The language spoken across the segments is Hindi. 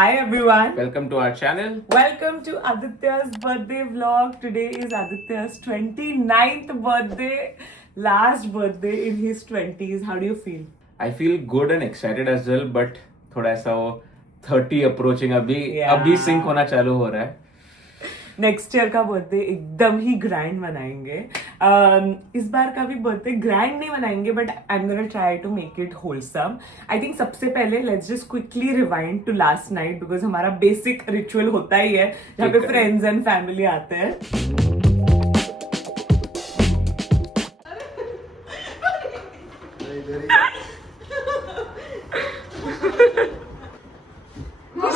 Hi everyone. Welcome to our channel. Welcome to Aditya's birthday vlog. Today is Aditya's 29th birthday. Last birthday in his 20s. How do you feel? I feel good and excited as well, but थोड़ा ऐसा वो 30 approaching अभी Yeah. अभी sync होना चालू हो रहा है. नेक्स्ट ईयर का बर्थडे एकदम ही ग्रैंड मनाएंगे. इस बार का भी बर्थडे ग्रैंड नहीं मनाएंगे but I am gonna try to make it wholesome. I think सबसे पहले let's just quickly rewind to last night because हमारा बेसिक रिचुअल होता ही है जहाँ पे फ्रेंड्स एंड फैमिली आते हैं.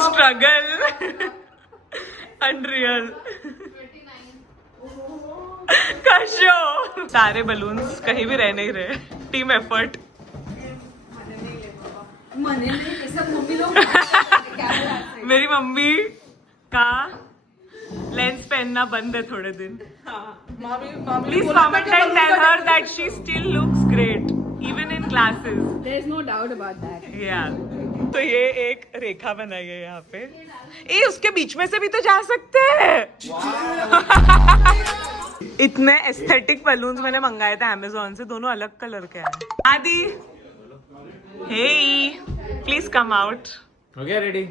Struggle unreal. कशो सारे बलून्स कहीं भी रह नहीं रहे. Team effort. मेरी मम्मी का लेंस पहनना बंद है थोड़े दिन. Please comment and tell her that she still looks great even in classes. There is no doubt about that. या तो ये एक रेखा बनाई है यहाँ पे. ए उसके बीच में से भी तो जा सकते हैं. इतने एस्थेटिक बलून्स मैंने मंगाए थे अमेज़न से. दोनों अलग कलर के हैं. आदि हे प्लीज कम आउट. हो गया रेडी?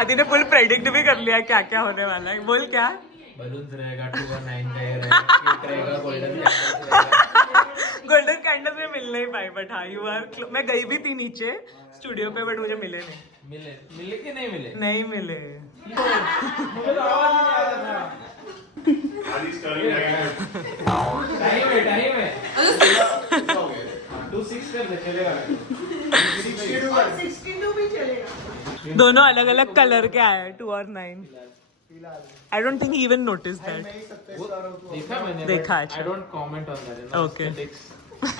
आदि ने फुल प्रेडिक्ट भी कर लिया क्या क्या होने वाला है. बोल क्या. बलून्स रहेगा 2 और 9 का रहेगा गोल्डन. गोल्डन कैंडल में मिल नहीं पाई बट हाँ यू आर. मैं गई भी थी नीचे स्टूडियो पे बट मुझे मिले नहीं. मिले कि नहीं मिले? नहीं मिले. टाइम है 2-6 कर दे चलेगा. 62 भी चलेगा. दोनों अलग अलग कलर के आए 2 और 9. आई don't think even notice that. देखा मैंने. देखा, अच्छा. I don't comment on that. Okay.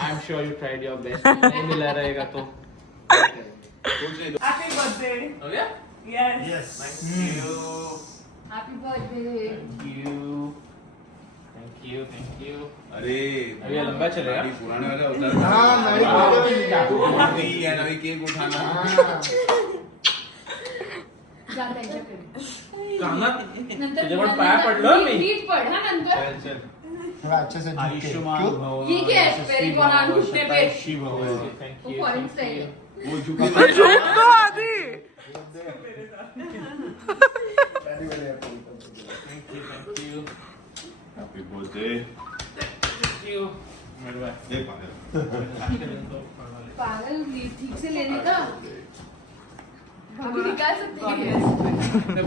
I'm sure you tried your best. नहीं मिला रहेगा तो. Happy birthday. हो गया? Yes. Thank you. Happy birthday. Thank you. अरे अभी ये लंबा चलेगा. गाड़ी पुराने वाला होता है ना. अभी केक उठाना. जा त्यांच्याकडे. नंतर तुझ्या पण पाया पडलो मी. नीट पड हा नंतर. चल. थोड़ा अच्छे से आयुष्मान भव. ये क्या है? पेरी कोणा घुसते पे. शिव भव. Thank वो you. Foreign style. वो झुका. झूठ तो आदि. Thank you. Happy birthday. Thank you. मरवा. ये पागल. पागल ठीक से लेने का. भाभी निकाल सकते हैं.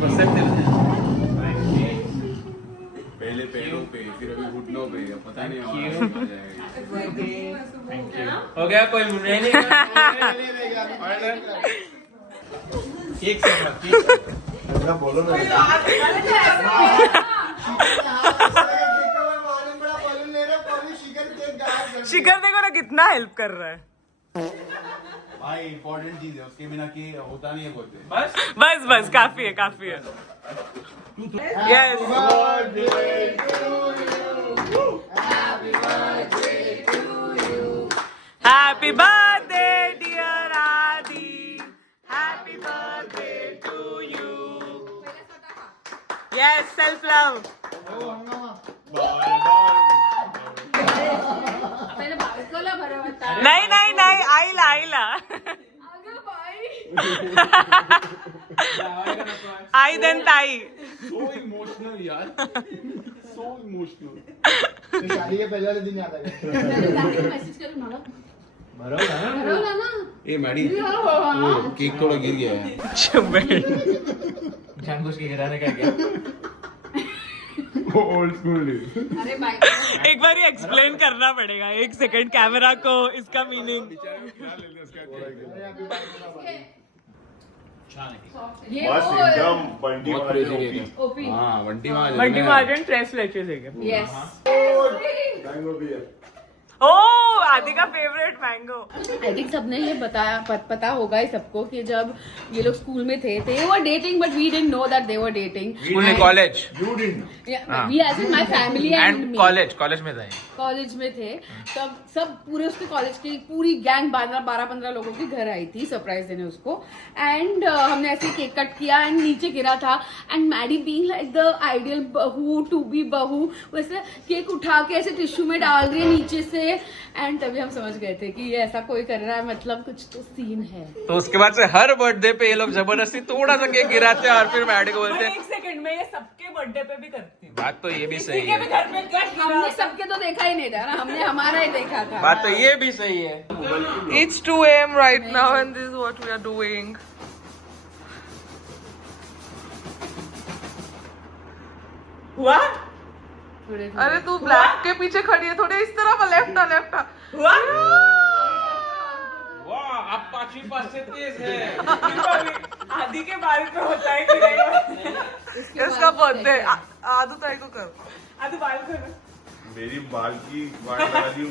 बस सकते हैं. पहले पैरों पे फिर अभी घुटनों पे. अब पता नहीं Thank हमारा you. हो जाएगा. हो गया कोई मुझे नहीं. केक से बोलो ना. शिखर देखो ना कितना हेल्प कर रहा है. भाई इम्पोर्टेंट चीज है. उसके बिना की होता नहीं है बोलते. बस. बस बस काफी है काफी है. Yes. Happy birthday dear Adi. Happy birthday to you. Yes self love. पहिले बायकोला बरं वाटतं. नहीं नहीं नहीं आईला आईला. अगं बाई. आई देन ताई. सो इमोशनल यार. So emotional. शादी के पहले वाले दिन याद आ गए. त्याने मेसेज करून मला भरवला ना. ए मैडी वो केक थोड़ा गिर गया है. जानबूझ के गिराने का क्या? वो ओल्ड स्कूल. अरे बायको. एक बार ये एक्सप्लेन करना पड़ेगा. 1 सेकंड कैमरा को इसका मीनिंग. ये बस वो एकदम बंटी बहुत crazy रहेगा. ओपी. हाँ बंटी मार. बंटी मार्जन ट्रेस लेचे थे. यस. Mango beer. Oh, आदि का फेवरेट मैंगो. आई थिंक सबने ये बताया पता होगा ही सबको कि जब ये लोग स्कूल में थे they were dating but we didn't know that they were dating. School में college You didn't. Yeah, we as in my family and and me. College में था. कॉलेज में थे तब सब पूरे उसके कॉलेज की पूरी गैंग 12-15 लोगों के घर आई थी सरप्राइज देने उसको. एंड हमने ऐसे केक कट किया एंड नीचे गिरा था and Maddy being like the ideal बहू टू बी बहू वैसे केक उठा के ऐसे टिश्यू में डाल रही है नीचे से. एंड तभी हम समझ गए थे कि ये ऐसा कोई कर रहा है मतलब कुछ तो सीन है. तो उसके बाद से हर बर्थडे पे ये लोग जबरदस्ती थोड़ा सा केक गिराते हैं और फिर मैडी को बोलते हैं. एक सेकंड में ये सबके बर्थडे पे भी करती हूँ. बात तो ये भी किसी सही के भी है. घर में केक हमने सबके तो देखा ही नहीं था ना हमने हमारा ही देखा था. बात तो ये भी सही है. It's 2 a.m. right now and this is what we are doing. हुआ? अरे तू ब्लैक के पीछे खड़ी है थोड़े इस तरफ लेफ्ट हुआ? वाह, आप 5वीं पास से तेज है. आदि के बाल पे होता है कि नहीं? इसका बर्थडे आदू ताई को कर. आदू बाल कर. मेरी बाल की वाट लगा दी.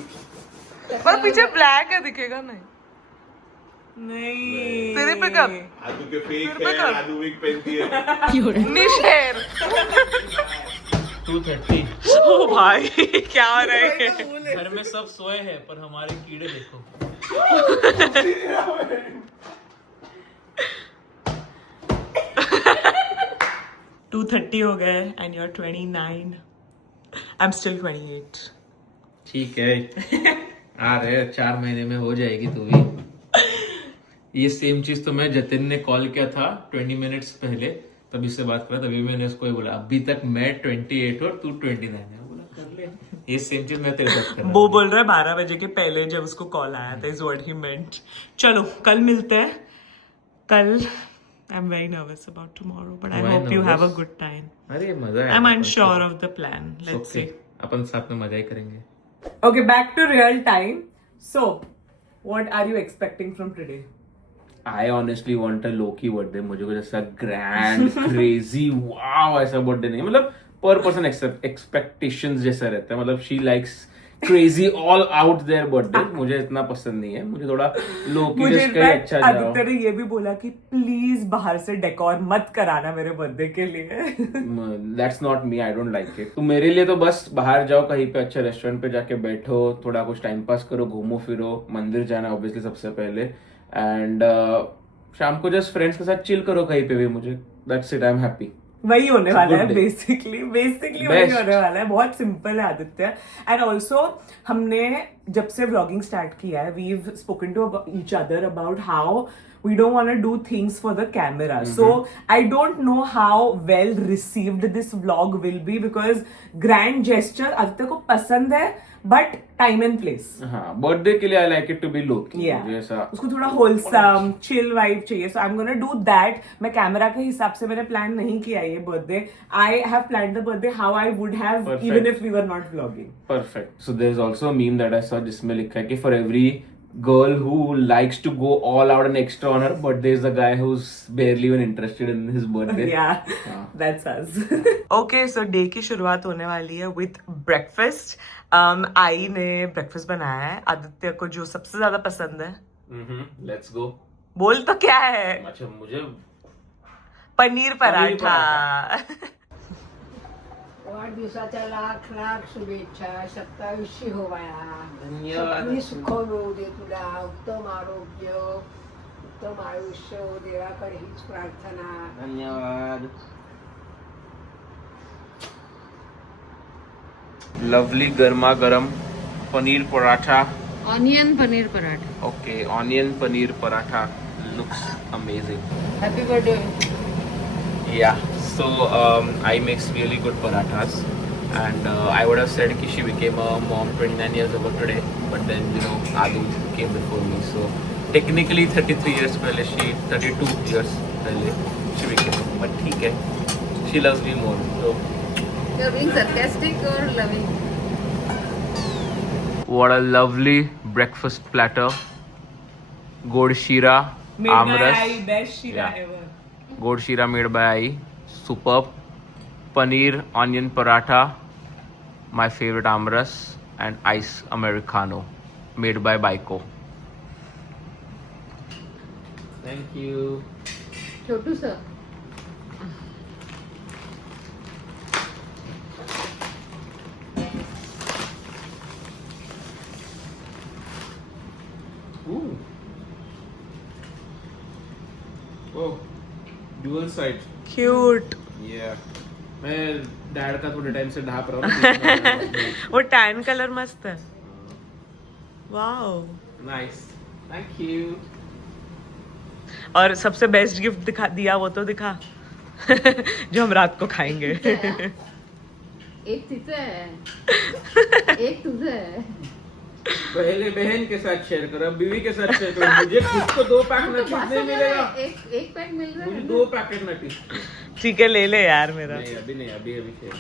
पर पीछे ब्लैक है दिखेगा नहीं. नहीं तेरे पे कर. आदू के फेक फिर मैं है. कर. आदू विग पहनती है. निशेर. 2:30. ओ भाई क्या हो रहा है? घर में सब सोए हैं पर हमारे कीड़े देखो. 2:30 हो गए and you're 29. I'm still 28. ठीक है. आ रहे 4 महीने में हो जाएगी तू भी. ये सेम चीज तो मैं जतिन ने कॉल किया था 20 मिनट्स पहले तभी से बात करा तभी मैंने उसको ही बोला अभी तक मैं 28 और तू 29 है. बोला कर ले. ये सेम चीज मैं तेरे साथ कर रहा वो हूँ. बोल रहा है 12 बजे के पहले जब उसको कॉल आया था इज व्हाट ही मेंट. चलो कल मिलते हैं. कल I am very nervous about tomorrow but I Why hope you have a nervous? Good time. अरे मजा आई है. Am unsure of the plan. Let's see. अपन साथ में मजा ही करेंगे. Okay, back to real time. So, what are you expecting from today? I honestly want a low-key birthday. मुझे कुछ ऐसा grand, crazy, wow ऐसा birthday नहीं. मतलब per person expectations जैसा रहता है. मतलब she likes crazy all out there birthday. मुझे इतना पसंद नहीं है. मुझे थोड़ा low-key मुझे just कहीं अच्छा जाओ. आदित्य ने ये भी बोला कि प्लीज बाहर से डेकोर मत कराना मेरे बर्थडे के लिए. That's not me. I don't like it. तो मेरे लिए तो बस बाहर जाओ कहीं पे अच्छे रेस्टोरेंट पे जाके बैठो थोड़ा कुछ टाइम पास करो घूमो फिरो मंदिर जाना ऑब्वियसली सबसे पहले एंड शाम को जस्ट फ्रेंड्स के साथ चिल करो कहीं पे भी. मुझे that's it. I am happy. वही होने वाला है good day. बेसिकली वही Best. होने वाला है. बहुत सिंपल है आदित्य. एंड ऑल्सो हमने जब से व्लॉगिंग स्टार्ट किया है we spoken to each other about how we don't want to do things for the camera. So I don't know how well received this vlog will be because grand gesture Aditya को पसंद है but time and place. हाँ बर्थडे के लिए I like it to be low-key. Yeah. मुझे ऐसा उसको थोड़ा होलसम चिल वाइब चाहिए. So I am gonna do that. मैं कैमरा के हिसाब से मैंने प्लान नहीं किया ये birthday. I have plan the birthday how I would have Perfect. Even if we were not vlogging. perfect. So there's also a meme that I saw जिसमें लिखा है कि for every girl who likes to go all out and extra on her birthday is the guy who's barely even interested in his birthday. Yeah, that's us. Okay, so day की शुरुआत होने वाली है with breakfast. आई ने ब्रेकफास्ट बनाया है आदित्य को जो सबसे ज्यादा पसंद है. Let's go. बोल तो क्या है? अच्छा मुझे पनीर पराठा. वाढदिवसाच्या लाख लाख शुभेच्छा. 27शी होवाया. धन्यवाद. सगळी सुख मिळू दे तुला. उत्तम आरोग्य उत्तम आयुष्य देवाकडे हीच प्रार्थना. धन्यवाद. लवली गर्मा गरम paneer paratha. Onion paneer paratha. Okay, onion paneer paratha looks amazing. Happy birthday. Yeah, so I makes really good parathas and I would have said कि she became a mom 29 years ago today but then you know Adu came before me so technically 33 years पहले 32 years पहले she became a mom but ठीक है she loves me more so You're being sarcastic or loving? what a lovely breakfast platter. Gold shira amras. Best shira Yeah. ever. Gold shira made by Ai. Superb. Paneer onion paratha. My favorite amras. and ice Americano made by Baiko. Thank you. Chhotu sir Ooh. Oh, dual side. Cute. Yeah. मैं डैड का थोड़े टाइम से ढाप रहा हूँ. वो टैन कलर मस्त है. वाओ. Nice. Thank you. और सबसे बेस्ट गिफ्ट दिखा दिया वो तो दिखा. जो हम रात को खाएंगे. एक तिचं आहे एक तुझं आहे पहले बहन के साथ शेयर करो, अब बीवी के साथ शेयर करो. मुझे खुद को 2 पैक नटीस नहीं मिलेगा. एक पैक मिल रहा मुझे है 2 पैकेट नटीस. ठीक है ले ले यार मेरा. नहीं अभी नहीं, अभी share.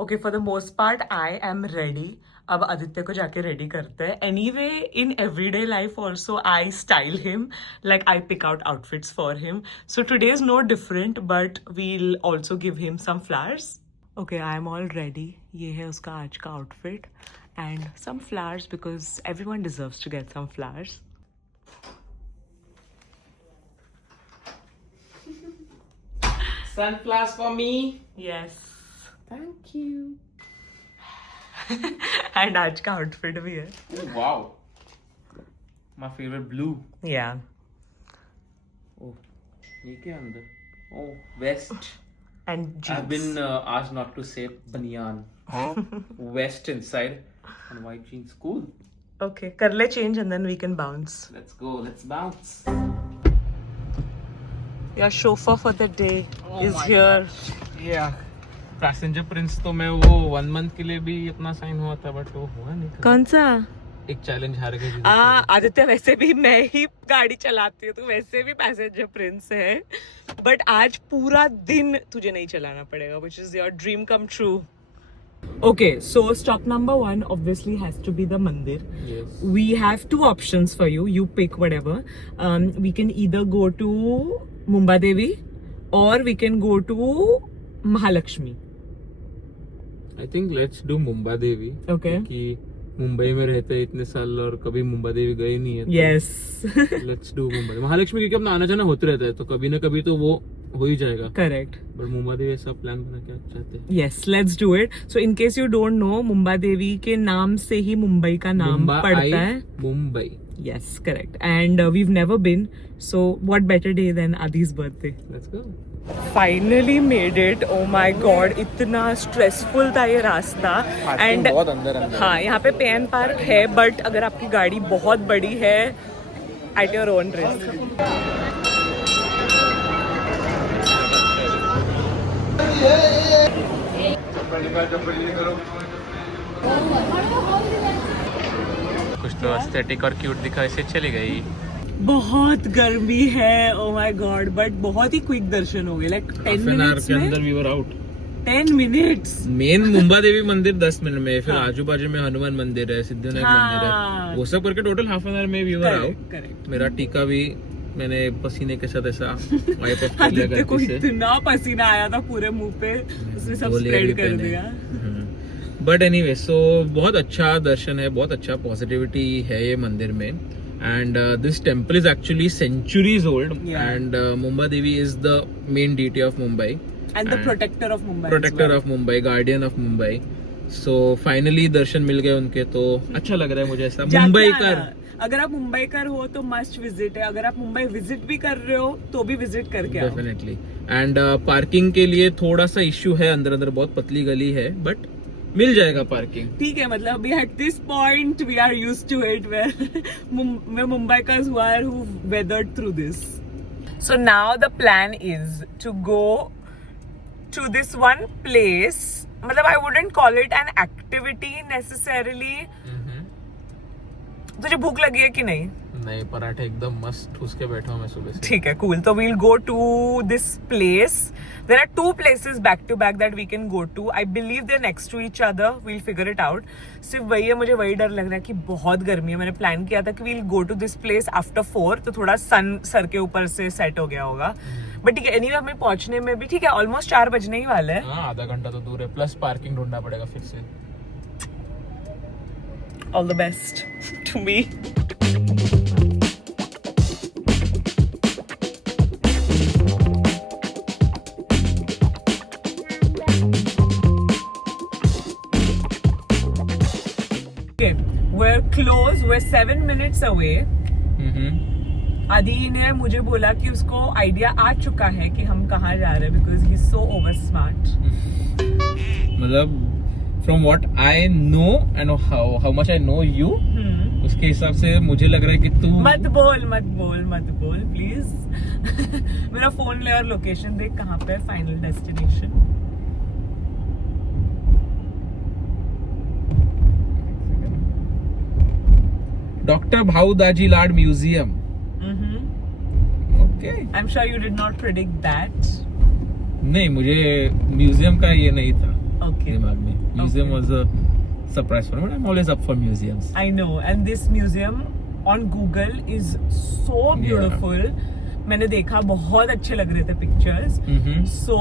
Okay for the most part I am ready. अब आदित्य को जाके रेडी करते हैं. Anyway in everyday life also I style him, like I pick out outfits for him. So today is no different but we'll also give him some flowers. Okay I am all ready. ये है उसका आज का outfit and some flowers because everyone deserves to get some flowers. Sunflowers for me. Yes. Thank you. And आज का आउटफिट भी है. Oh, wow. My favorite blue. Yeah. Oh, ये क्या अंदर? Oh, vest. And jeans. I've been asked not to say banyan. Vest inside and white jeans. Cool. Okay, कर ले change and then we can bounce. Let's go. Let's bounce. Your chauffeur for the day is here. Yeah. Passenger Prince तो मैं वो 1 मंथ के लिए भी अपना साइन हुआ था बट वो हुआ नहीं. कौन सा? एक चैलेंज हार गए. आदित्य वैसे भी मैं ही गाड़ी चलाती हूँ तो वैसे भी पैसेंजर प्रिंस है. बट आज पूरा दिन तुझे नहीं चलाना पड़ेगा which is your dream come true. Okay, so stop number 1 obviously has to be the mandir. Yes. We have 2 options for you. You pick whatever. We can either go to Mumbai Devi or we can go to Mahalakshmi. I think let's do Mumba Devi. Okay. क्योंकि मुंबई में रहते हैं इतने साल और कभी मुंबा देवी गए नहीं है. Yes. Let's do Mumbai. Mahalakshmi क्योंकि अपना आना जाना होते रहता है तो कभी ना कभी तो वो हो ही जाएगा. Correct. बट मुंबा देवी ऐसा प्लान बना क्या चाहते हैं. Yes, let's do it. So in case you don't know, Mumba Devi के नाम से ही मुंबई का नाम पड़ता है. Mumbai. Yes, correct. And we've never been. So what better day than Adi's birthday? Let's go. Finally made it. Oh my God, इतना stressful था ये रास्ता. And बहुत अंदर अंदर. हाँ यहाँ पे पे एन पार्क है बट अगर आपकी गाड़ी बहुत बड़ी है at your own risk. कुछ तो एस्थेटिक और क्यूट दिखा इसे चली गई. बहुत गर्मी है. oh my god बट बहुत ही क्विक दर्शन हो गए. लाइक 10 मिनट्स के में. अंदर we were out. 10 minutes. Main Mumba Devi मंदिर 10 मिनट में. फिर आजू बाजू में हनुमान मंदिर है, सिद्धिविनायक मंदिर है, वो सब करके टोटल हाफ एन आवर में वी वर आउट. करेक्ट. मेरा टीका भी मैंने पसीने के साथ ऐसा वाइप ऑफ कर लिया आदित्य को गलती से. इतना पसीना आया था पूरे मुंह पे, उसने सब स्प्रेड कर दिया. बट एनीवे सो बहुत अच्छा दर्शन है, बहुत अच्छा पॉजिटिविटी है ये मंदिर में. And this temple is actually centuries old and Mumba Devi is the main deity of Mumbai and the protector of Mumbai. Protector of Mumbai, guardian of Mumbai. So finally दर्शन मिल गए उनके तो अच्छा लग रहा है मुझे. ऐसा मुंबई कर, अगर आप मुंबई कर हो तो मस्ट विजिट है. अगर आप मुंबई विजिट भी कर रहे हो तो भी विजिट करके आओ. डेफिनेटली. एंड पार्किंग के लिए थोड़ा सा इश्यू है, अंदर अंदर बहुत पतली गली है बट मिल जाएगा पार्किंग. ठीक है. मतलब अभी at this point we are used to it where Mumbaikars who weathered through this. So now the plan is to go to this one place. मतलब I wouldn't call it an activity necessarily. तुझे भूख लगी है कि नहीं? नहीं, पराठे एकदम मस्त ठूस के बैठा हूँ मैं सुबह से. ठीक है, cool. तो we'll go to this place. There are 2 places back to back that we can go to. I believe they're next to each other. We'll figure it out. सिर्फ वही है, मुझे वही डर लग रहा है कि बहुत गर्मी है. मैंने प्लान किया था कि we'll go to this place after 4, तो थोड़ा सन सर के ऊपर से सेट हो गया होगा. बट ठीक है, एनीवे हमें पहुंचने में भी ठीक है ऑलमोस्ट 4 बजने ही वाले हैं. हाँ, आधा घंटा तो दूर है, प्लस पार्किंग ढूंढना पड़ेगा फिर से. All the best to me. Okay, we're close. We're 7 minutes away. आदि ने मुझे बोला कि उसको आइडिया आ चुका है कि हम कहाँ जा रहे हैं because he is so over smart. मतलब from what I know and how much I know you, उसके हिसाब से मुझे लग रहा है कि तू मत बोल प्लीज. मेरा फोन ले और लोकेशन देख कहाँ पे final destination. Doctor Bhau Daji Lad museum. Okay, I am sure you did not predict that. नहीं, मुझे म्यूजियम का ये नहीं था Okay. दिमाग में. Museum was a surprise for me. I am always up for museums. I know, and this museum on Google is so beautiful. मैंने देखा, बहुत अच्छे लग रहे थे pictures. So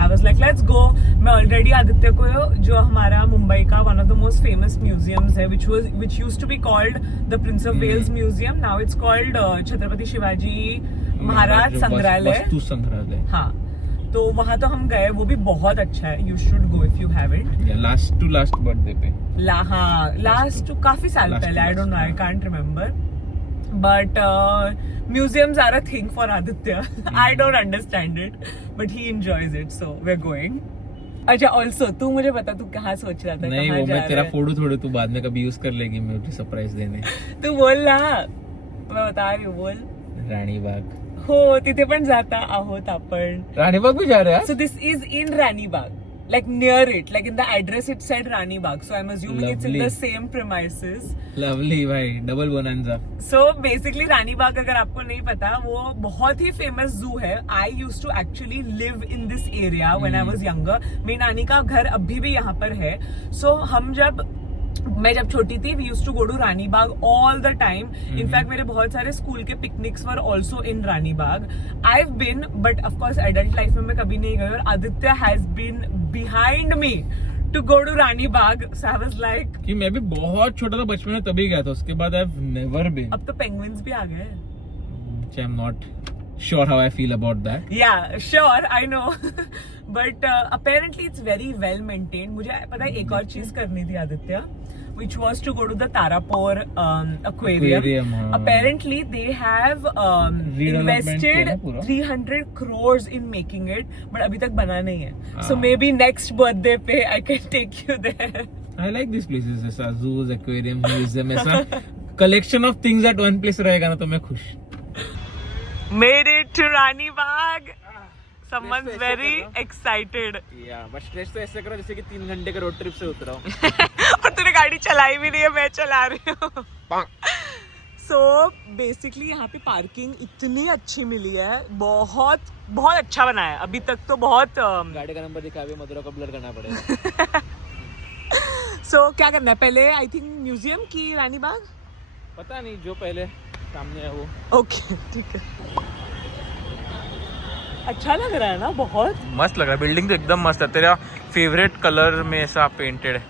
I was like, let's go. मैं ऑलरेडी आदित्य को, जो हमारा मुंबई का one of the most famous museums है, which used to be called the Prince of Wales Museum. Now it's called Chhatrapati Shivaji Maharaj संग्रहालय. वस्तु संग्रहालय. हाँ, तो वहाँ तो हम गए, वो भी बहुत अच्छा है. You should go if you haven't. Last to last birthday पे. लास्ट काफी साल Last पहले. to I don't know, I last, can't remember. But museums are a thing for Aditya. I don't understand it but he enjoys it, so we are going. अच्छा, ऑल्सो तू मुझे बता, तू कहाँ सोच रहा था? नहीं, कहाँ वो जा मैं तेरा रहा है? फोटो थोड़े तू बाद में कभी यूज कर लेगी मुझे सरप्राइज देने. तू बोल ना, मैं बता रही हूँ, बोल. राणीबाग. हो, तिथे पण जाता आहोत आपण. राणीबाग भी जा रहे हैं. So this is in Ranibagh, like near it, like in the address it said Ranibagh. So I'm assuming it's in Lovely. the same premises. Lovely भाई, double bonanza. So basically Ranibagh, अगर आपको नहीं पता, वो बहुत ही famous zoo है. I used to actually live in this area when I was younger. मेरी नानी का घर अभी भी यहाँ पर है. So मैं जब छोटी थी, we used to go to Ranibagh all the time. In fact, मेरे बहुत सारे स्कूल के picnics were also in Ranibagh. I've been, but of course adult life में मैं कभी नहीं गई. और Aditya has been behind me to go to Ranibagh. So I was like, कि मैं भी बहुत छोटा था बचपन में तभी गया था. उसके बाद I've never been. अब तो पेंगुइन्स भी आ गए. I'm not sure how I feel about that. Yeah, sure, I know. But apparently it's very well maintained. मुझे पता है एक और चीज करनी थी Aditya, which was to go to the Tarapur aquarium. हाँ. Apparently they have Redevelopment किया invested ना पूरा? 300 crores in making it, but अभी तक बना नहीं है. So हाँ. maybe next birthday पे I can take you there. I like these places. ऐसा zoos, aquarium, museum, ऐसा collection of things at one place रहेगा ना तो मैं खुश. Made it to Ranibagh. Someone's very excited. But stress तो ऐसे करो जैसे कि 3 घंटे के रोड ट्रिप से उतरा हूँ. और तूने गाड़ी चलाई भी नहीं है, मैं चला रही हूँ. So basically यहाँ पे पार्किंग इतनी अच्छी मिली है, बहुत बहुत अच्छा बना है. अभी तक तो बहुत गाड़ी का नंबर दिखा भी मधुरा को ब्लर करना पड़ेगा. So क्या करना है पहले? आई थिंक म्यूजियम की रानीबाग. पता नहीं, जो पहले सामने है वो. ओके, ठीक है. अच्छा लग रहा है ना, बहुत मस्त लग रहा है. बिल्डिंग तो एकदम मस्त है. तेरा फेवरेट कलर में ऐसा पेंटेड है,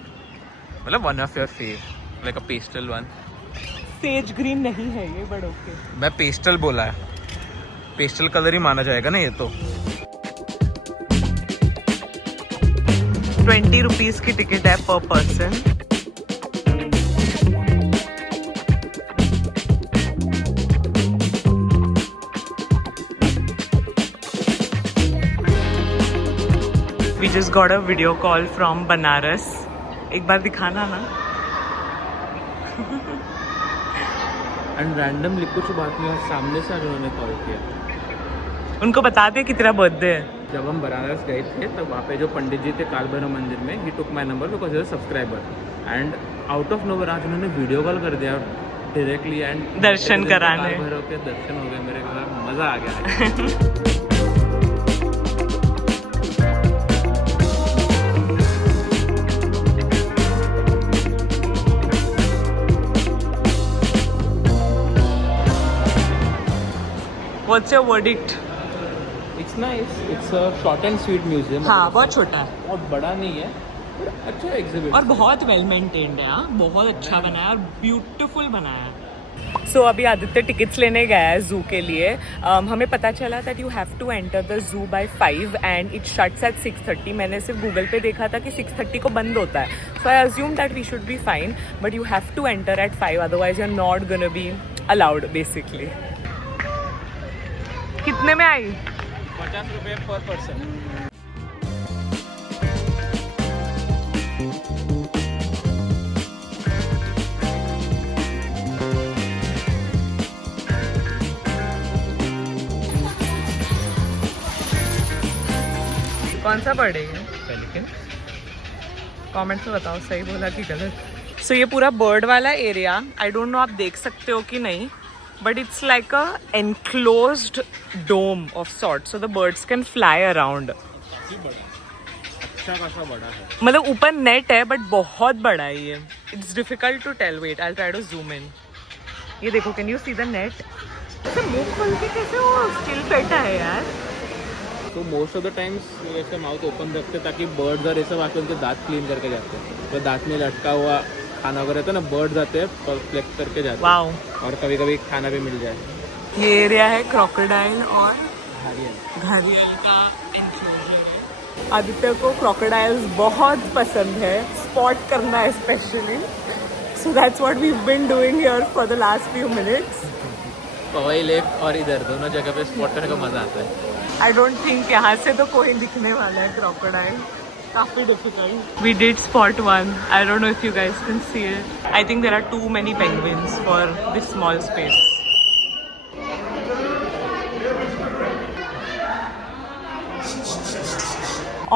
मतलब one of your fave, like a pastel one. Sage green नहीं है ये, बट ओके. मैं पेस्टल बोला है, पेस्टल कलर ही माना जाएगा ना ये तो. 20 रुपीज की टिकट है पर person. We just got a video call from Banaras. एक बार दिखाना ना. एंड रैंडमली कुछ बात नहीं, सामने से उन्होंने कॉल किया. उनको बता दे कि तेरा बर्थडे है. जब हम बनारस गए थे तब वहाँ पे जो पंडित जी थे काल भैरव मंदिर में, he took my number because as a subscriber. And out of nowhere आज उन्होंने वीडियो कॉल कर दिया डायरेक्टली. एंड दर्शन कराने. काल भैरव के दर्शन हो गए मेरे घर. मज़ा आ गया. What's your verdict? It's nice. It's a short and sweet museum. हाँ, बहुत छोटा है. बहुत बड़ा नहीं है, अच्छा एग्जिबिट और बहुत वेल मेंटेन्ड है, हाँ, बहुत अच्छा बनाया है और ब्यूटीफुल बनाया है। सो अभी आदित्य टिकट्स लेने गया है जू के लिए। हमें पता चला that you have to enter the zoo by 5 and it shuts at 6:30। मैंने सिर्फ गूगल पे देखा था कि 6:30 को बंद होता है, so I assume that we should be fine, but you have to enter at 5, otherwise you are not gonna be allowed basically. कितने में आई? 50 रुपये पर पर्सन। कौन सा पढ़ेंगे? कमेंट्स में बताओ सही बोला कि गलत। सो ये पूरा बर्ड वाला एरिया, आई डोंट नो आप देख सकते हो कि नहीं, but it's like a enclosed dome of sort, so the birds can fly around. अच्छा खासा बड़ा है, मतलब ऊपर नेट है बट बहुत बड़ा है ये। It's difficult to tell, wait I try to zoom in. ये देखो, can you see the net? मुंह खोल के कैसे वो स्टिल बैठा है यार। तो मोस्ट ऑफ द टाइम्स ऐसे माउथ ओपन रखते ताकि बर्ड्स और ये सब आके उनके दांत क्लीन करके जाते हैं। तो दांत में लटका हुआ खाना वगैरह रहता है ना, बर्ड्स आते हैं कलेक्ट करके जाते हैं। वाओ। और कभी कभी खाना भी मिल जाए। ये एरिया है क्रोकोडाइल और घारियल। घारियल का एंक्लोजर है। आदित्य को क्रोकोडाइल्स बहुत पसंद है, स्पॉट करना specially, so that's what we have been doing here for the last few minutes. Powai lake और इधर दोनों जगह पे स्पॉट करने का मजा आता है। आई डोंट थिंक यहाँ से तो कोई दिखने वाला है क्रोकोडाइल, काफी difficult. We did spot one, I don't know if you guys can see it. I think there are too many penguins for this small space.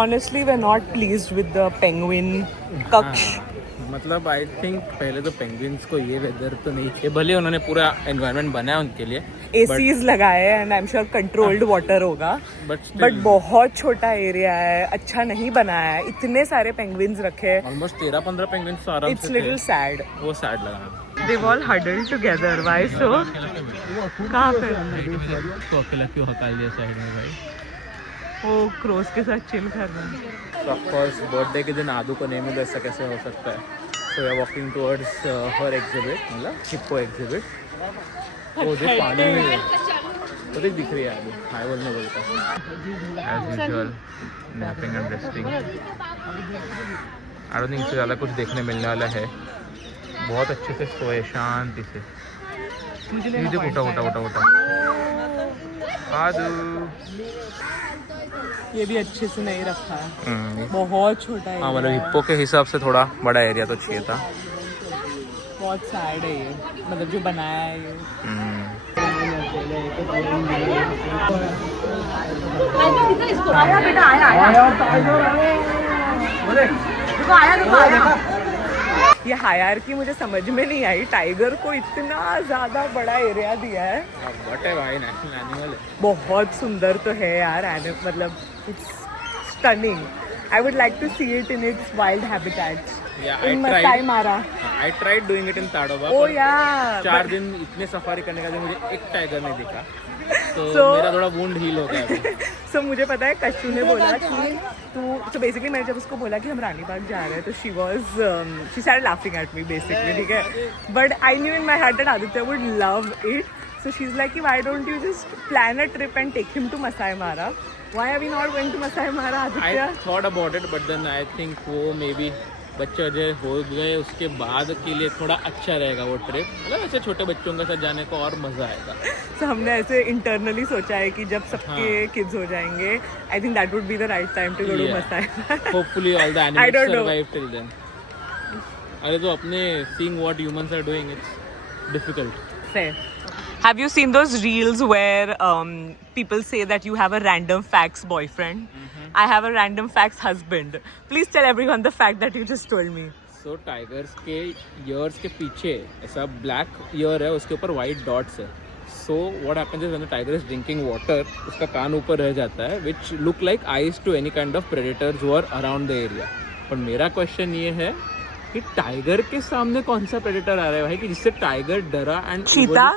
Honestly, we're not pleased with the penguin कक्ष। मतलब आई थिंक पहले तो पेंगुइन्स को ये वेदर तो नहीं चाहिए, भले उन्होंने पूरा एनवायरनमेंट बनाया उनके लिए, एसीज लगाए हैं and I am sure controlled water होगा, बट बहुत छोटा एरिया है, अच्छा नहीं बनाया है। इतने सारे पेंगुइन्स रखे हैं, ऑलमोस्ट 13-15 पेंगुइन्स आराम से। It's little sad. वो सैड लगा। They've all huddled together. Why so? कहाँ पे? तो अकेला क्यों हकाल दिया साइड में भाई? वो क्रोस के साथ चिल कर रहे हैं। ऑफ कोर्स बर्थडे के दिन आदू को नहीं मिले, ऐसा कैसे हो सकता है? So we are walking towards her exhibit, मतलब हिप्पो एग्जिबिट। वो देख पानी में है, तो देख दिख रही है आदू, हाय बोलने बोलता। As usual napping and resting. I don't think इससे ज़्यादा कुछ देखने मिलने वाला है। बहुत अच्छे से सोए शांति से। मुझे उठा उठा उठा उठा आदू। ये भी अच्छे से नहीं रखा है, बहुत छोटा है। हाँ, मतलब हिप्पो के हिसाब से थोड़ा बड़ा एरिया तो चाहिए था। बहुत सैड है ये, मतलब जो बनाया है ये। आया बेटा, आया। ये हायरार्की मुझे समझ में नहीं आई, टाइगर को इतना ज्यादा बड़ा एरिया दिया है। बट है भाई, नेशनल एनिमल है। बहुत सुंदर तो है यार, मतलब it's stunning. I would like to see it in its wild habitat in Masai Mara. I tried doing it in Tadoba. ओ यार, 4 दिन इतने सफारी करने के बाद मुझे एक टाइगर नहीं दिखा, तो मेरा थोड़ा वुंड हील हो गया अभी। सो मुझे पता है कशु ने बोला कि तो बेसिकली मैंने जब उसको बोला कि हम रानी बाग जा रहे हैं, तो she started laughing at me basically, ठीक है। But I knew in my heart that Aditya would love it, so she is like, why don't you just plan a trip and take him to Masai Mara? Why are we not going to Masai Mara Aditya? I thought about it, but then I think वो मे बी बच्चे जो हो गए उसके बाद के लिए थोड़ा अच्छा रहेगा वो ट्रिप, मतलब ऐसे छोटे बच्चों के साथ जाने को और मजा आएगा। तो हमने ऐसे इंटरनली सोचा है कि जब सबके किड्स हो जाएंगे, I think that would be the right time to go to Masai. Hopefully all the animals survive till then. अरे तो अपने seeing what humans are doing, it's difficult. Fair. Have you seen those reels where people say that you have a random facts boyfriend? I have a random facts husband. Please tell everyone the fact that you just told me. So tigers के ईयर्स के पीछे ऐसा ब्लैक ईयर है, उसके ऊपर वाइट डॉट्स है। So what happens is when the tiger is drinking water, उसका कान ऊपर रह जाता है, which look like eyes to any kind of predators who are around the area. पर मेरा क्वेश्चन ये है कि टाइगर के सामने कौन सा प्रेडेटर आ रहा है भाई कि जिससे टाइगर डरा? एंड चीता?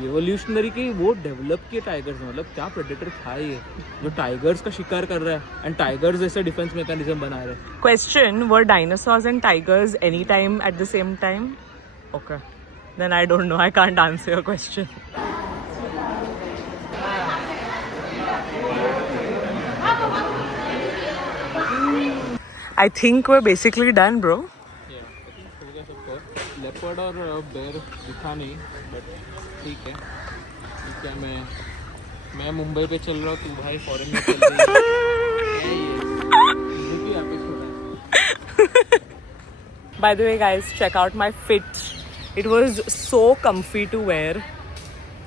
रिवोल्यूशनरी के वो डेवलप किए टाइगर्स, मतलब क्या प्रेडेटर था ये जो टाइगर्स का शिकार कर रहा है एंड टाइगर्स जैसे डिफेंस मैकेनिज्म बना रहे हैं. Question: Were dinosaurs and tigers anytime at the same time? Okay. Then I don't know. I can't answer your question. I think we're basically done, bro. Leopard और बेयर दिखा नहीं, बट ठीक है. मैं मुंबई पे चल रहा हूँ, तू भाई फॉरेन में चल रही है. ये एपिसोड है. By the way, guys, check out my fit. It was so comfy to wear.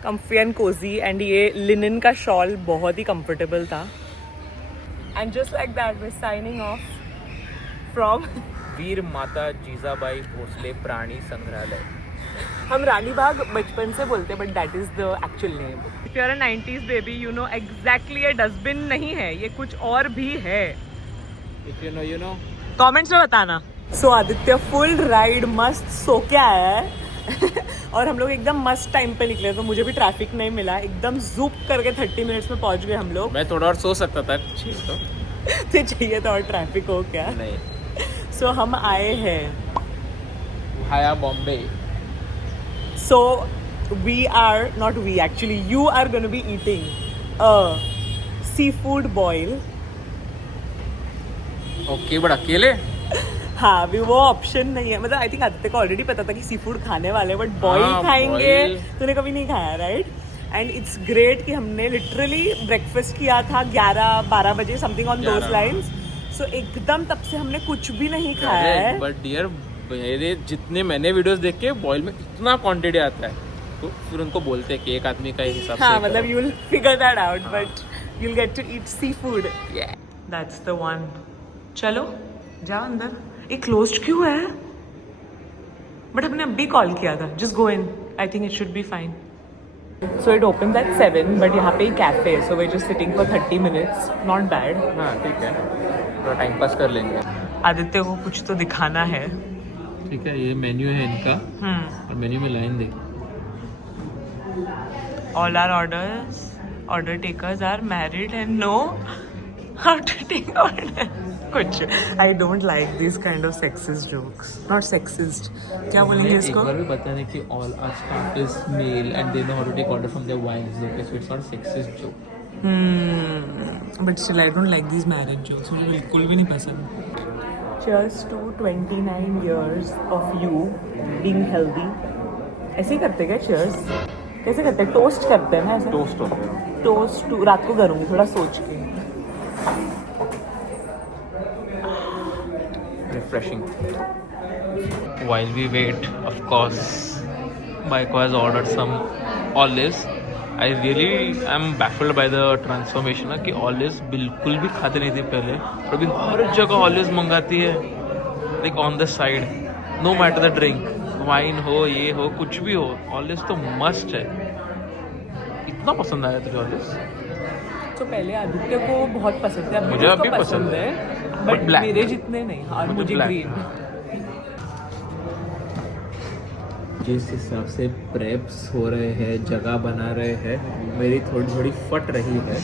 Comfy and cozy. And ये linen का shawl बहुत ही comfortable था. And just like that, we're signing off from वीर माता जीजाबाई भोसले प्राणी संग्रहालय. हम रानी बाग बचपन से बोलते हैं, but that is the actual name. If you are a 90s baby, you know exactly ये डस्टबिन नहीं है, ये कुछ और भी है. इफ यू नो कमेंट्स में बताना. सो आदित्य फुल राइड मस्त सो के आया है और हम लोग एकदम मस्त टाइम पे निकले, तो मुझे भी ट्रैफिक नहीं मिला. एकदम जूप करके 30 मिनट्स में पहुंच गए हम लोग. मैं थोड़ा और सो सकता था. तो चाहिए तो और ट्रैफिक हो क्या. नहीं. सो हम आए हैं. हाया Bombay. So we are not we actually you are going to be eating a seafood boil. Okay, but अकेले. हाँ, भी वो ऑप्शन नहीं है. मतलब आई थिंक आदित्य को ऑलरेडी पता था कि सी फूड खाने वाले, बट बॉईल हाँ, खाएंगे. boil. तूने कभी नहीं खाया, राइट? एंड इट्स ग्रेट कि हमने लिटरली ब्रेकफास्ट किया था 11-12 बजे, समथिंग ऑन दोस 11. लाइन्स. सो एकदम तब से हमने कुछ भी नहीं खाया है. बट डियर, मेरे जितने मैंने वीडियोस देखे बॉयल में इतना क्वांटिटी आता है, तो फिर उनको बोलते हैं कि एक आदमी का हिसाब से. हाँ, मतलब you will figure that out, but you will get to eat seafood. That's the one. चलो जाओ अंदर. ये क्लोज्ड क्यों है? बट हमने अभी कॉल किया था. Just go in. I think it should be fine. So it opens at 7, but यहाँ पे cafe, so we just sitting for 30 minutes. Not bad. हाँ, ठीक है, थोड़ा टाइम पास कर लेंगे. आदित्य को कुछ तो दिखाना है. ठीक है, ये मेन्यू है इनका और मेन्यू में line they. All our order takers are married and know how to take order. कुछ. I don't like these kind of sexist jokes. Not sexist. क्या बोलेंगे एक इसको? बार भी बताने कि all our staff is male and they know how to take order from their wives. Okay, so it's not a sexist joke. But still, I don't like these marriage jokes. मुझे बिल्कुल भी नहीं पसंद. Cheers to 29 years of you being healthy. ऐसे ही करते क्या cheers? कैसे करते हैं? टोस्ट करते हैं ना ऐसे? टोस्ट होता है. टोस्ट रात को करूँगी थोड़ा सोच के. Refreshing. While we wait, of course, Baiko has ordered some olives. I really am baffled by the transformation ना कि olives बिल्कुल भी खाते नहीं थे पहले, और अभी हर जगह olives मंगाती है. Like on the side, no matter the drink, wine हो, ये हो, कुछ भी हो, olives तो मस्ट है. इतना पसंद आया तुझे olives? तो पहले आदित्य को बहुत पसंद है. मुझे अभी उसको पसंद है. But But black. मेरे जितने नहीं. और मुझे black. ग्रीन. जिस हिसाब से प्रेप्स हो रहे हैं, जगह बना रहे हैं, मेरी थोड़ी थोड़ी फट रही है.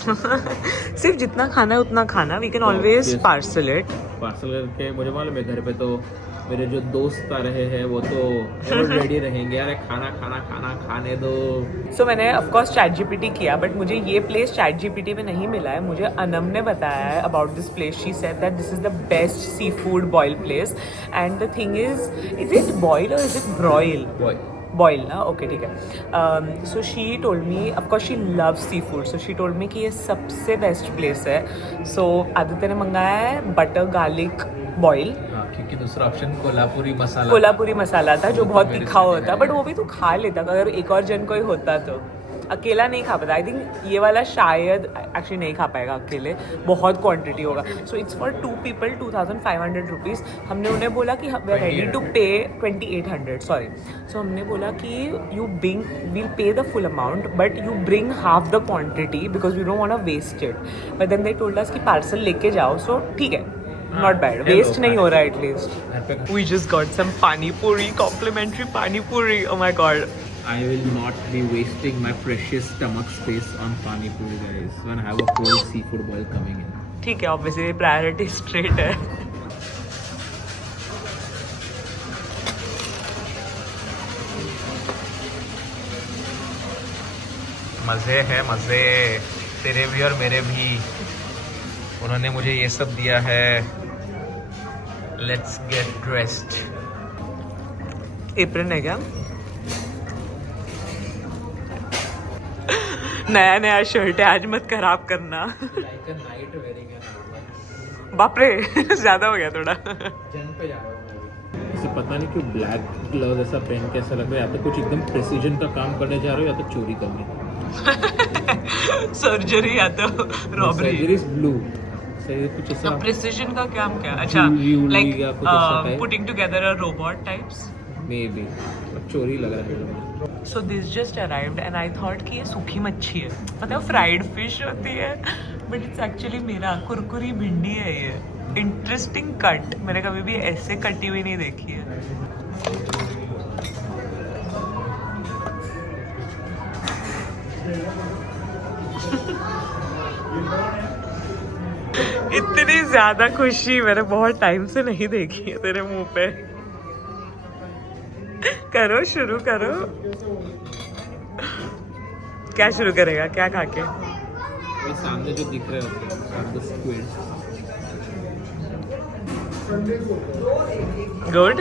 सिर्फ जितना खाना है उतना खाना. We can always yes. Parcel it. Parcel करके मुझे मालूम है घर पे तो मेरे जो दोस्त आ रहे हैं वो तो रेडी रहेंगे. अरे खाना खाना खाना खाने दो. सो मैंने ऑफ कोर्स चैट जीपीटी किया, बट मुझे ये प्लेस चैट जीपीटी में नहीं मिला है. मुझे अनम ने बताया है about this place. She said that this is the best seafood boil place. And the thing is it boil और इज इट ब्रॉयल? बॉयल ना. ओके, ठीक है. So she told me, of course she loves seafood, so she told me कि ये सबसे बेस्ट प्लेस है. सो आदित्य ने मंगाया है बटर गार्लिक बॉयल, क्योंकि दूसरा ऑप्शन कोल्हापुरी मसाला था जो बहुत तीखा होता, बट वो भी तो खा लेता अगर एक और जन कोई होता तो. अकेला नहीं खा पाता. आई थिंक ये वाला शायद एक्चुअली नहीं खा पाएगा अकेले, बहुत क्वांटिटी होगा. So it's for 2 people, 2500 rupees. हमने उन्हें बोला कि वी आर रेडी टू पे 2800, सॉरी. सो हमने बोला कि you will pay the full amount but you bring half the quantity because we don't want to waste it. But then they told us कि पार्सल लेके जाओ. सो ठीक है, नॉट बैड. वेस्ट नहीं हो रहा है at least. We just got some pani puri, complimentary pani puri. Oh my god. I will not be wasting my precious stomach space on pani puri, guys, when I have a cold seafood boil coming in. ठीक है, ऑब्वियसली प्रायोरिटी स्ट्रेट है. मज़े है मज़े, तेरे भी और मेरे भी. उन्होंने मुझे ये सब दिया है. Let's get dressed. एप्रन है क्या? नया नया शर्ट है, आज मत खराब करना. Like a night wearing an बाप रे ज्यादा हो गया थोड़ा. जंग पे जा रहा हूँ. इसे पता नहीं क्यों ब्लैक ग्लव ऐसा पहन के ऐसा लग रहा है, या तो कुछ एकदम प्रिसीजन का काम करने जा रहे हो या तो चोरी करने. सर्जरी या तो रॉबरी. Is blue. सही कुछ ऐसा. तो प्रिसिजन का काम क्या? अच्छा, Jewelry या कुछ ऐसा like type? Putting together a robot types. May be चोरी लग रहा है. So this just arrived and I thought कि ये सूखी मच्छी है, मतलब फ्राइड फिश होती है, बट इट्स एक्चुअली मेरा कुरकुरी भिंडी है ये. इंटरेस्टिंग कट, मैंने कभी भी ऐसे कटी हुई नहीं देखी है. इतनी ज्यादा खुशी मैंने बहुत टाइम से नहीं देखी है तेरे मुंह पे. करो, शुरू करो. क्या शुरू करेगा, क्या खा के? ये सामने जो दिख रहे हैं the squid. Good.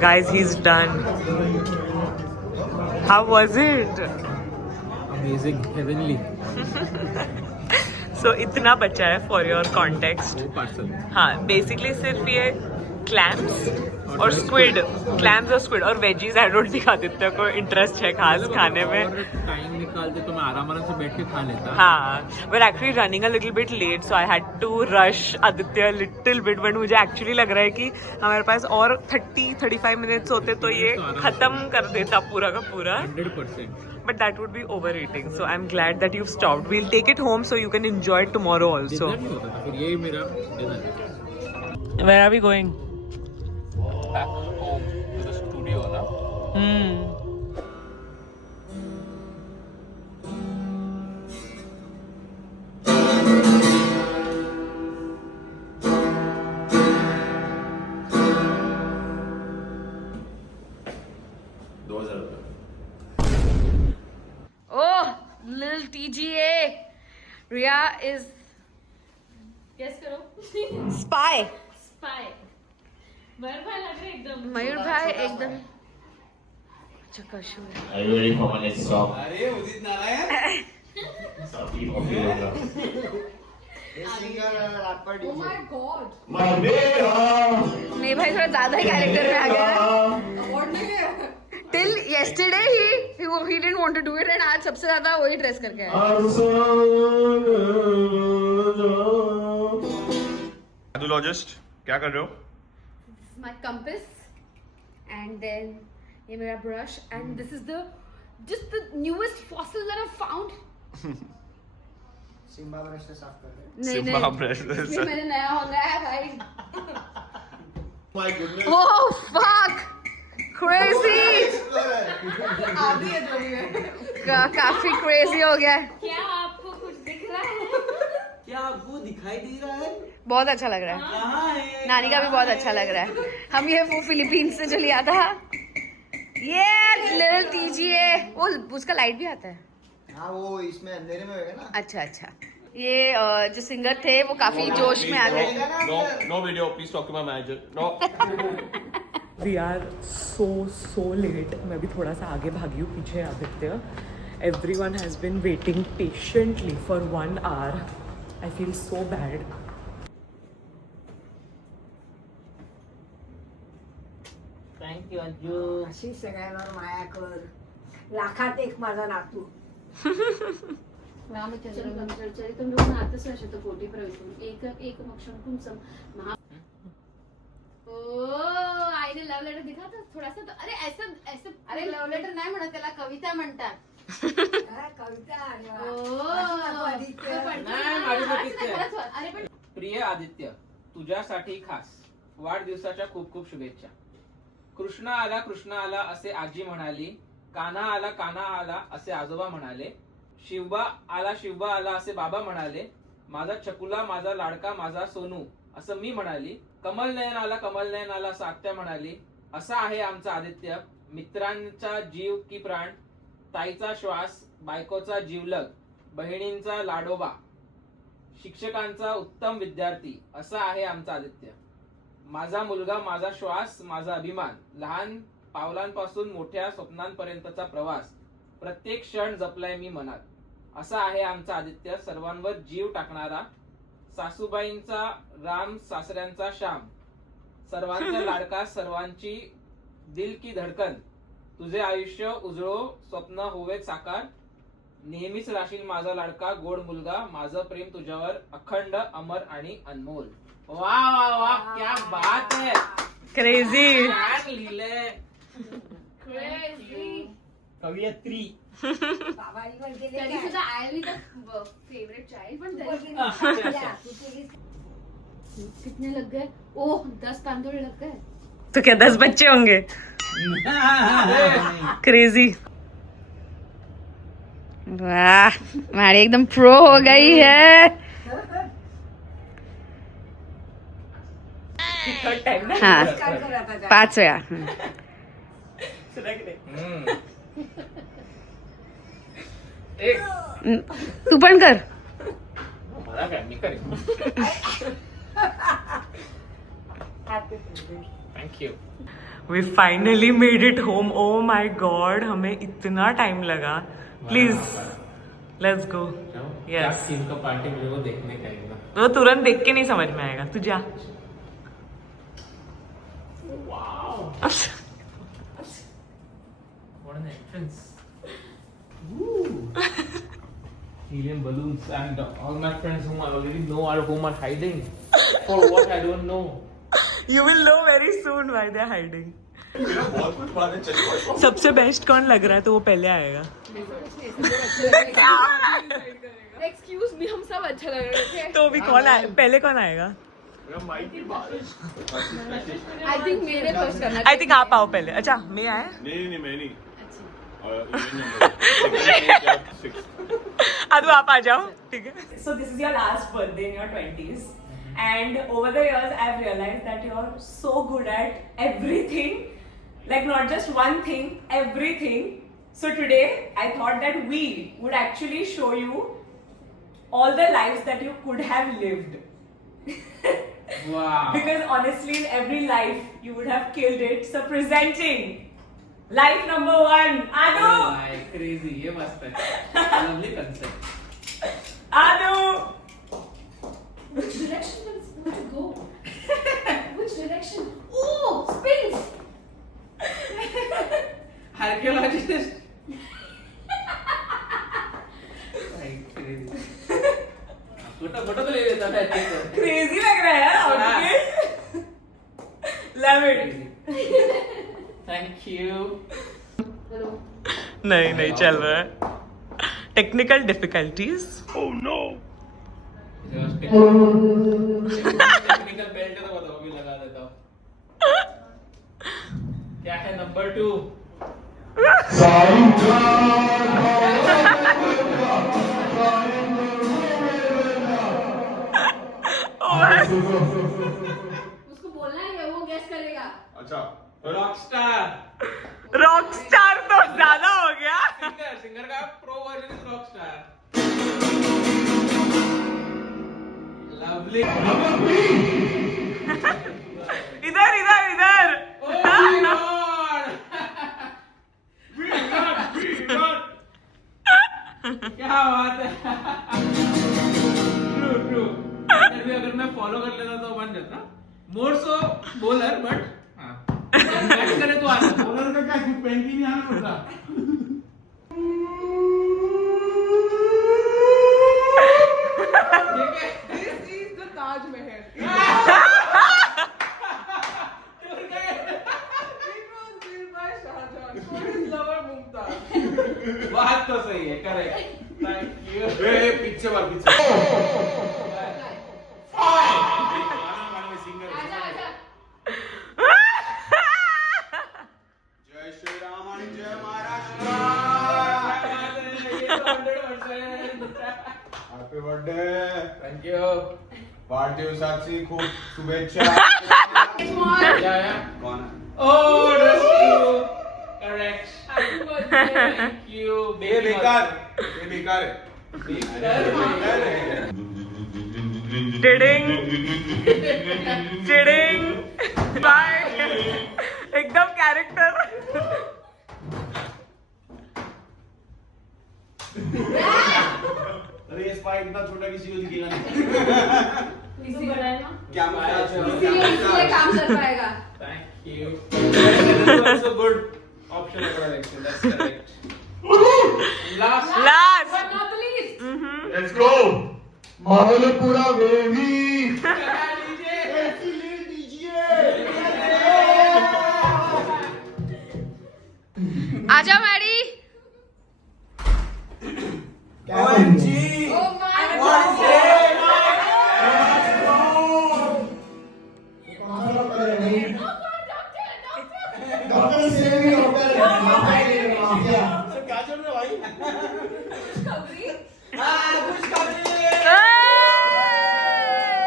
Guys, he's done. How was it? Amazing, heavenly. So इतना बचा है for your context. वो पार्सल. हाँ, बेसिकली सिर्फ ये क्लैम्स और स्क्विड, क्लैम्स और स्क्विड और veggies. I don't think Aditya को इंटरेस्ट है खास खाने में. टाइम निकालते तो मैं आराम से बैठ के खा लेता. हाँ, we're actually running a little bit late, so I had to rush Aditya a little bit. But मुझे actually लग रहा है कि हमारे पास और 30-35 minutes होते तो ये खत्म कर देता पूरा का पूरा. 100%. But that would be overeating. So I'm glad that you've stopped. We'll take it home so you can enjoy it tomorrow also. Dinner नहीं होता था, फिर ये मेरा dinner. Where are we going? Back home to the studio ना. Oh, little TGA. Riya is. Guess करो. Spy. Spy. मयूर भाई एकदम चकाशू है. Are you ready for my next song? अरे Udit Narayan. Sabi of yoga. Singer rapper DJ. My baby. नहीं भाई थोड़ा ज्यादा ही कैरेक्टर में आ गया. Till yesterday he didn't want to do it and आज सबसे ज्यादा वही ड्रेस करके आया. Adologist, क्या कर रहे हो? This is my compass and then ये मेरा brush and this is just the newest fossil that I've found. Simba brush से साफ कर रहे हैं. नहीं Simba नहीं brush से इसमें मैंने नया हो गया है भाई. My goodness. Oh fuck! Crazy! काफी क्रेजी हो गया है. क्या आपको कुछ दिख रहा है? क्या आपको दिखाई दे रहा है? बहुत अच्छा लग रहा है. कहाँ है? नानी का भी बहुत अच्छा लग रहा है. हम ये वो फिलीपींस से जो लिया था. ये लिटिल टीजीए. वो उसका लाइट भी आता है. हाँ वो इसमें अंधेरे में होगा ना. अच्छा अच्छा. ये जो सिंगर थे वो काफी जोश में आ गए. No video. Please talk to my manager. No. We are so late. मैं भी थोड़ा सा आगे भागी हूँ, पीछे है Aditya. Everyone has been waiting patiently for 1 hour. I feel so bad. Thank you Anju. अशी सगळ्यांवर माया कर. लाखात एक माझा नातू. रामचरितम लोकनाथस्य कोटि प्रविष्टम एकमक्षरं पुंसं महा. आईने लव लेटर दिखा था थोड़ा सा. तो अरे ऐसा ऐसे. अरे लव लेटर नाही म्हणत त्याला, कविता म्हणतात. कविता आणि आदित्य. नाही, माझी आदित्य. अरे पण प्रिय आदित्य, तुझ्यासाठी खास वाढदिवसाच्या खूप खूप शुभेच्छा. कृष्ण आला असे आजी म्हणाली, कान्हा आला असे आजोबा म्हणाले, शिवबा आला असे बाबा म्हणाले, माझा छकुला माझा लाडका माझा सोनू असं मी म्हणाली, कमल नयन आला असं आत्या म्हणाली. असा आहे आमचा आदित्य, मित्रांचा जीव की प्राण, ताईचा श्वास, बायकोचा जीवलग, बहिणींचा लाडोबा, शिक्षकांचा उत्तम विद्यार्थी. असा आहे आमचा आदित्य. माझा मुलगा माझा श्वास माझा अभिमान, लहान पावलांपासून मोठ्या स्वप्नांपर्यंतचा प्रवास, प्रत्येक क्षण जपलाय मी मनात. असा आहे आमचा आदित्य, सर्वांवर जीव टाकणारा, सासूबाईंचा राम सासऱ्यांचा श्याम, सर्वांचा लाडका, सर्वांची दिल की धडकन. तुझे आयुष्य उजळो, स्वप्न होवेत साकार, नेहमीच राशील माझा लाडका, गोड मुलगा, माझं प्रेम तुझ्यावर अखंड, अमर आणि अनमोल. वा वा वा, क्या बात है. क्रेझी. काय लिहिलंय. crazy. कवयत्री. बाबाईवर गेले तरी काय? सुद्धा I am the favourite child पण तू तरी केली. तू केली. कितने लग गए? ओह 10 तांदूळ लग गए. तो क्या 10 बच्चे होंगे? क्रेजी. वाह मारी एकदम प्रो हो गई है. थर्ड टाइम ना. हाँ नमस्कार कर आता जा. 5 वेळा. सुना की नाही? एक तू पण कर. मला काय मी करेन. Thank you. We finally made it home. Oh my God, हमें इतना टाइम लगा. Please, let's go. क्या Yes. सीन का पार्टी मुझे वो देखने का है ना. वो तुरंत देख के नहीं समझ में आएगा. तू जा. What an entrance. Helium balloons and all my friends whom I already know are home are hiding. For what I don't know. You will know very soon why they're hiding. बहुत कुछ बातें चली गई. सबसे बेस्ट कौन लग रहा है तो वो पहले आएगा. एक्सक्यूज मी हम सब अच्छा लग रहे थे. तो भी कौन आए पहले कौन आएगा? आई थिंक मेरे फर्स्ट करना. आई थिंक आप आओ पहले. अच्छा मैं आया. नहीं मैं नहीं. आदू आप आ जाओ. ठीक है. So this is your last birthday in your 20s. And over the years, I've realized that you're so good at everything, like not just one thing, everything. So today, I thought that we would actually show you all the lives that you could have lived. Wow. Because honestly, in every life, you would have killed it. So presenting life number 1, Adu. Crazy. ये मस्त है. Lovely concept. Adu. Which direction was supposed to go? Which direction? Oh, spins! Archaeologist. Crazy. Photo तो ले लेता था. Crazy लग रहा है यार outfit. Love it. Thank you. नहीं चल रहा है. Technical difficulties. टेक्निकल बेल्ट तो बताओ भी लगा देता हूँ. क्या है नंबर 2? उसको बोलना है वो गेस करेगा. अच्छा. रॉकस्टार. Rockstar तो ज्यादा हो गया. सिंगर का pro version is Rockstar. Lovely. इधर. Oh my God. क्या बात है. ट्रू. अगर मैं फॉलो कर लेता तो बन जाता. मोर सो बॉलर बट बैट करे तो आता. बॉलर का क्या कुछ पेंट ही नहीं आना पड़ता. बात तो सही है, करेक्ट। Thank you. पीछे बार पीछे जय श्री राम आणि जय Maharashtra happy birthday thank you. वाढदिवसाची खूप शुभेच्छा कोण Oh, that's you. Correct. Thank you. हे बेकार हे बेकार आहे टिडिंग चिडिंग बाय एकदम कैरेक्टर अरे ये स्पाइक इतना छोटा किसी को दिखेगा नहीं इसी बनाएगा क्या इसलिए काम कर पाएगा। Thank you. This is also good option for election. That's correct. Last. Last But not the least. Let's go माहौल पूरा वेवी आजा मैडी। Oh my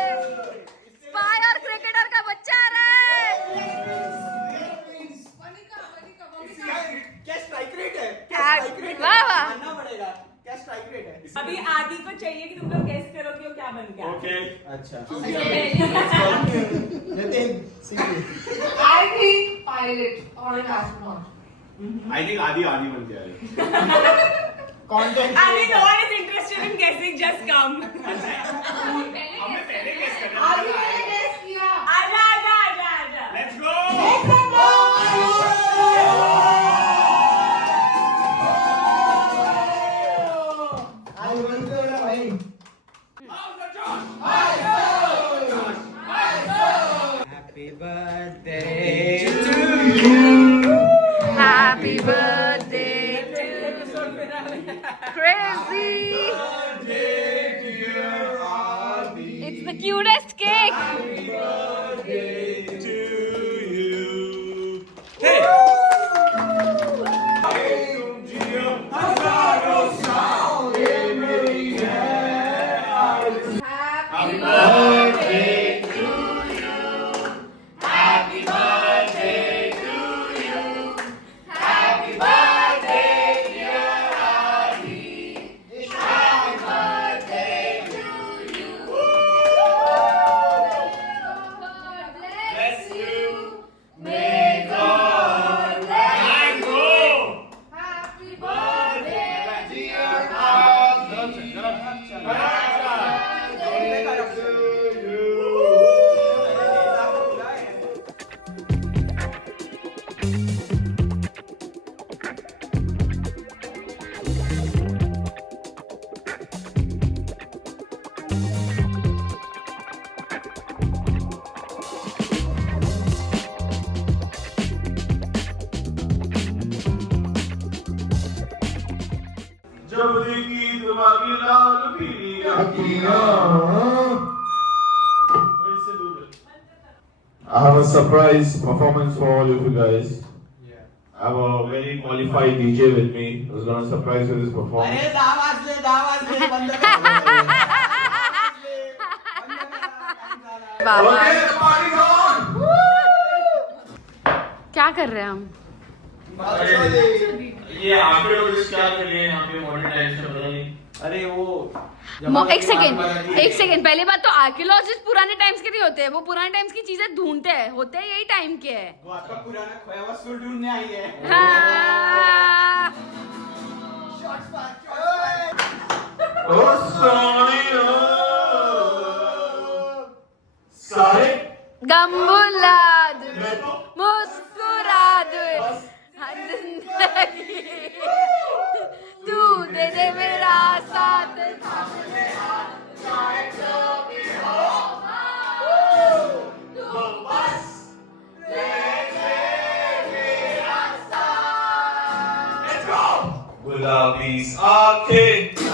स्पाई और क्रिकेटर का बच्चा आ रहा है। क्या स्ट्राइक रेट है? वाह वाह। क्या स्ट्राइक रेट है? अभी आदि को चाहिए कि तुम लोग गेस करो कि वो क्या बन गया ओके अच्छा I think pilot or an astronaut. I think आधी आधी बन गया है कंटेंट आदि no one is interested in guessing just कम आज मैंने guess किया. आजा आजा आजा आजा लेट्स गो आज बनते हो ना भाई happy birthday Happy birthday to Crazy. It's the cutest cake. Happy birthday to you. Happy birthday to you. Happy birthday, dear Adi. Happy birthday to you. God bless you. May God bless you. Happy birthday, dear Adi. जब देखी तुम्हारी लाल पीली I have a surprise performance for all of you guys. I have a very qualified DJ with me who's going to surprise you with this performance. अरे 10 वाजले बंद कर Okay, the party's on! क्या कर रहे हैं हम? ये आफ्टर ऑफिस क्या कर रहे हैं यहाँ पे मोनेटाइज कर रहे हैं? अरे वो एक सेकेंड पहली बात तो आर्कियोलॉजिस्ट पुराने टाइम्स के नहीं होते हैं, वो पुराने टाइम्स की चीजें ढूंढते हैं, होते हैं यही टाइम के हैं। वो आपका पुराना खोया हुआ सूट ढूंढने आई है हाँ। शॉट्स फायर Oh, sorry, सारे गम्बुला मुस्कुरा दे जिंदगी तू दे दे मेरा साथ गुलाबी आंखें